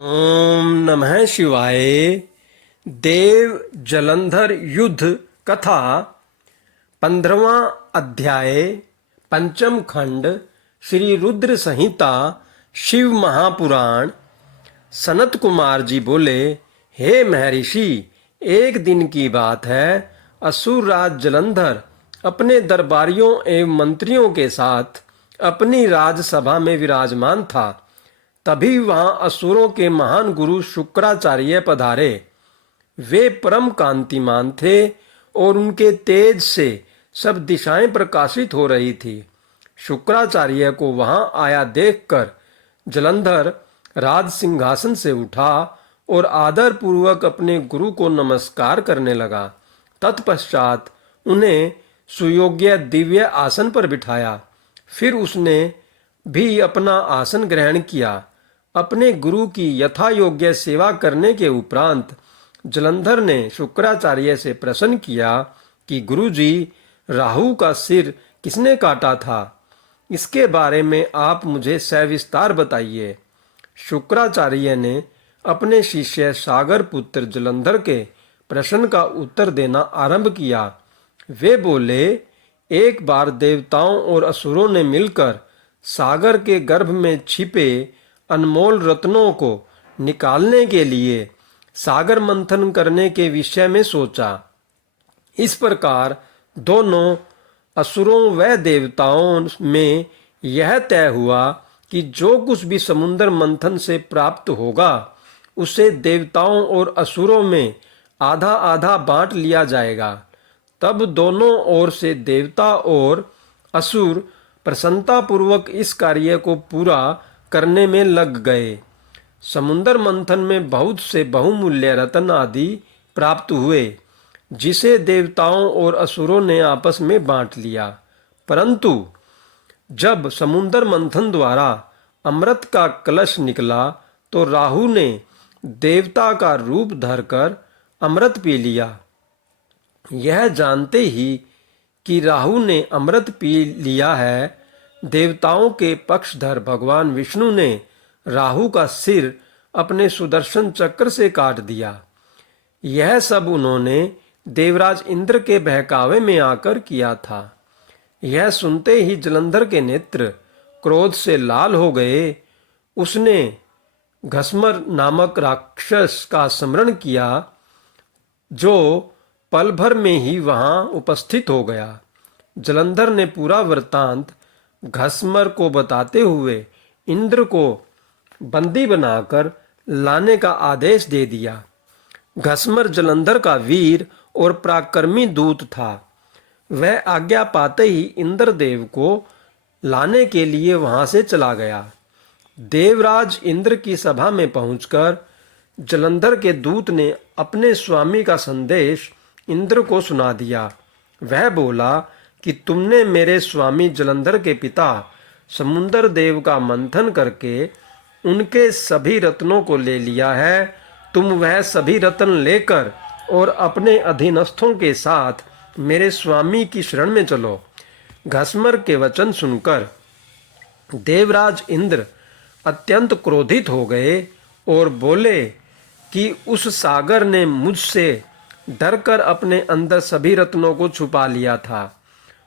ओम नमः शिवाय। देव जलंधर युद्ध कथा 15वां अध्याय पंचम खंड श्री रुद्र संहिता शिव महापुराण। सनत कुमार जी बोले, हे महर्षि, एक दिन की बात है। असुर राज जलंधर अपने दरबारियों एवं मंत्रियों के साथ अपनी राजसभा में विराजमान था। तभी वहां असुरों के महान गुरु शुक्राचार्य पधारे। वे परम कांतिमान थे और उनके तेज से सब दिशाएं प्रकाशित हो रही थी। शुक्राचार्य को वहां आया देखकर जलंधर राज सिंहासन से उठा और आदर पूर्वक अपने गुरु को नमस्कार करने लगा। तत्पश्चात उन्हें सुयोग्य दिव्य आसन पर बिठाया। फिर उसने भी अपना आसन ग्रहण किया। अपने गुरु की यथा योग्य सेवा करने के उपरांत जलंधर ने शुक्राचार्य से प्रश्न किया कि गुरुजी, राहु का सिर किसने काटा था? इसके बारे में आप मुझे सविस्तार बताइए। शुक्राचार्य ने अपने शिष्य सागर पुत्र जलंधर के प्रश्न का उत्तर देना आरंभ किया। वे बोले, एक बार देवताओं और असुरों ने मिलकर सागर के गर्भ में छिपे अनमोल रत्नों को निकालने के लिए सागर मंथन करने के विषय में सोचा। इस प्रकार दोनों असुरों व देवताओं में यह तय हुआ कि जो कुछ भी समुद्र मंथन से प्राप्त होगा उसे देवताओं और असुरों में आधा आधा बांट लिया जाएगा। तब दोनों ओर से देवता और असुर प्रसन्नतापूर्वक इस कार्य को पूरा करने में लग गए। समुद्र मंथन में बहुत से बहुमूल्य रत्न आदि प्राप्त हुए, जिसे देवताओं और असुरों ने आपस में बांट लिया। परंतु जब समुद्र मंथन द्वारा अमृत का कलश निकला तो राहु ने देवता का रूप धरकर अमृत पी लिया। यह जानते ही कि राहु ने अमृत पी लिया है, देवताओं के पक्षधर भगवान विष्णु ने राहु का सिर अपने सुदर्शन चक्र से काट दिया। यह सब उन्होंने देवराज इंद्र के बहकावे में आकर किया था। यह सुनते ही जलंधर के नेत्र क्रोध से लाल हो गए। उसने घस्मर नामक राक्षस का स्मरण किया, जो पल भर में ही वहां उपस्थित हो गया। जलंधर ने पूरा वृत्तांत घस्मर को बताते हुए इंद्र को बंदी बनाकर लाने का आदेश दे दिया। घस्मर जलंधर का वीर और पराक्रमी दूत था। वह आज्ञा पाते ही इंद्रदेव को लाने के लिए वहां से चला गया। देवराज इंद्र की सभा में पहुंचकर जलंधर के दूत ने अपने स्वामी का संदेश इंद्र को सुना दिया। वह बोला कि तुमने मेरे स्वामी जलंधर के पिता समुद्र देव का मंथन करके उनके सभी रत्नों को ले लिया है। तुम वह सभी रत्न लेकर और अपने अधीनस्थों के साथ मेरे स्वामी की शरण में चलो। घस्मर के वचन सुनकर देवराज इंद्र अत्यंत क्रोधित हो गए और बोले कि उस सागर ने मुझसे डरकर अपने अंदर सभी रत्नों को छुपा लिया था।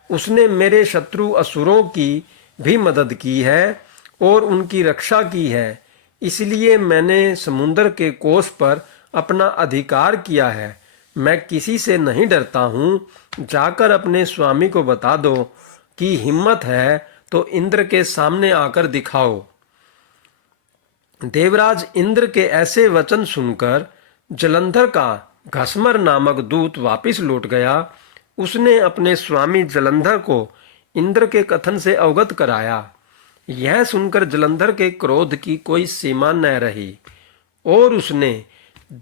उसने मेरे शत्रु असुरों की भी मदद की है और उनकी रक्षा की है। इसलिए मैंने समुद्र के कोष पर अपना अधिकार किया है। मैं किसी से नहीं डरता हूँ। जाकर अपने स्वामी को बता दो कि हिम्मत है तो इंद्र के सामने आकर दिखाओ। देवराज इंद्र के ऐसे वचन सुनकर जलंधर का घस्मर नामक दूत वापिस लौट गया। उसने अपने स्वामी जलंधर को इंद्र के कथन से अवगत कराया। यह सुनकर जलंधर के क्रोध की कोई सीमा न रही और उसने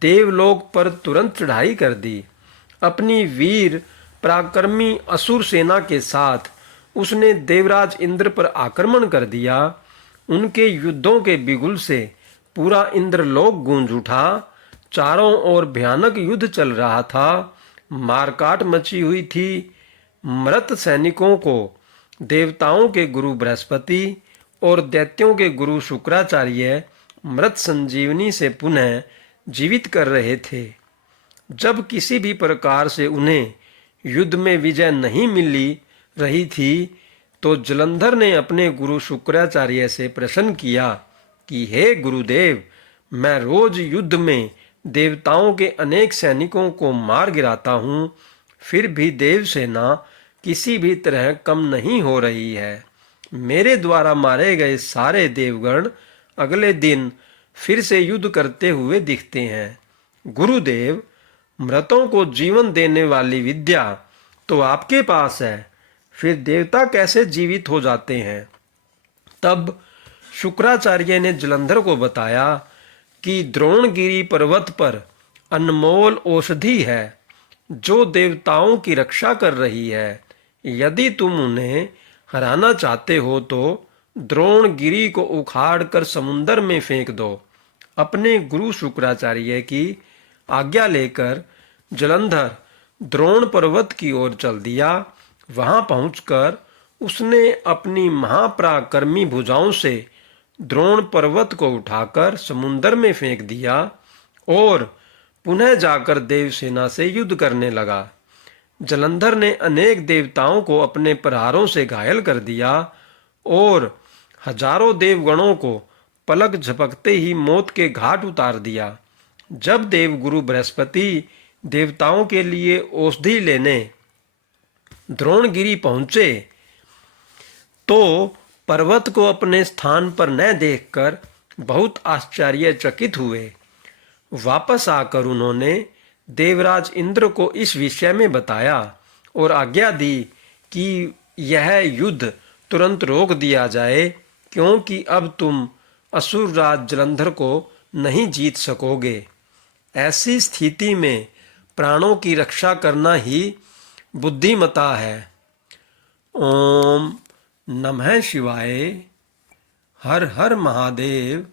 देवलोक पर तुरंत चढ़ाई कर दी। अपनी वीर पराक्रमी असुर सेना के साथ उसने देवराज इंद्र पर आक्रमण कर दिया। उनके युद्धों के बिगुल से पूरा इंद्रलोक गूंज उठा। चारों ओर भयानक युद्ध चल रहा था। मारकाट मची हुई थी। मृत सैनिकों को देवताओं के गुरु बृहस्पति और दैत्यों के गुरु शुक्राचार्य मृत संजीवनी से पुनः जीवित कर रहे थे। जब किसी भी प्रकार से उन्हें युद्ध में विजय नहीं मिली रही थी, तो जलंधर ने अपने गुरु शुक्राचार्य से प्रश्न किया कि हे गुरुदेव, मैं रोज युद्ध में देवताओं के अनेक सैनिकों को मार गिराता हूँ, फिर भी देव सेना किसी भी तरह कम नहीं हो रही है। मेरे द्वारा मारे गए सारे देवगण अगले दिन फिर से युद्ध करते हुए दिखते हैं। गुरुदेव, मृतों को जीवन देने वाली विद्या तो आपके पास है, फिर देवता कैसे जीवित हो जाते हैं? तब शुक्राचार्य ने जलंधर को बताया कि द्रोणगिरी पर्वत पर अनमोल औषधि है जो देवताओं की रक्षा कर रही है। यदि तुम उन्हें हराना चाहते हो तो द्रोणगिरी को उखाड़ कर समुंदर में फेंक दो। अपने गुरु शुक्राचार्य की आज्ञा लेकर जलंधर द्रोण पर्वत की ओर चल दिया। वहां पहुंचकर उसने अपनी महापराक्रमी भुजाओं से द्रोण पर्वत को उठाकर समुंदर में फेंक दिया और पुनः जाकर देवसेना से युद्ध करने लगा। जलंधर ने अनेक देवताओं को अपने प्रहारों से घायल कर दिया और हजारों देवगणों को पलक झपकते ही मौत के घाट उतार दिया। जब देवगुरु बृहस्पति देवताओं के लिए औषधि लेने द्रोणगिरी पहुंचे तो पर्वत को अपने स्थान पर न देखकर बहुत आश्चर्यचकित हुए। वापस आकर उन्होंने देवराज इंद्र को इस विषय में बताया और आज्ञा दी कि यह युद्ध तुरंत रोक दिया जाए, क्योंकि अब तुम असुरराज जलंधर को नहीं जीत सकोगे। ऐसी स्थिति में प्राणों की रक्षा करना ही बुद्धिमता है। ओम नमः शिवाय। हर हर महादेव।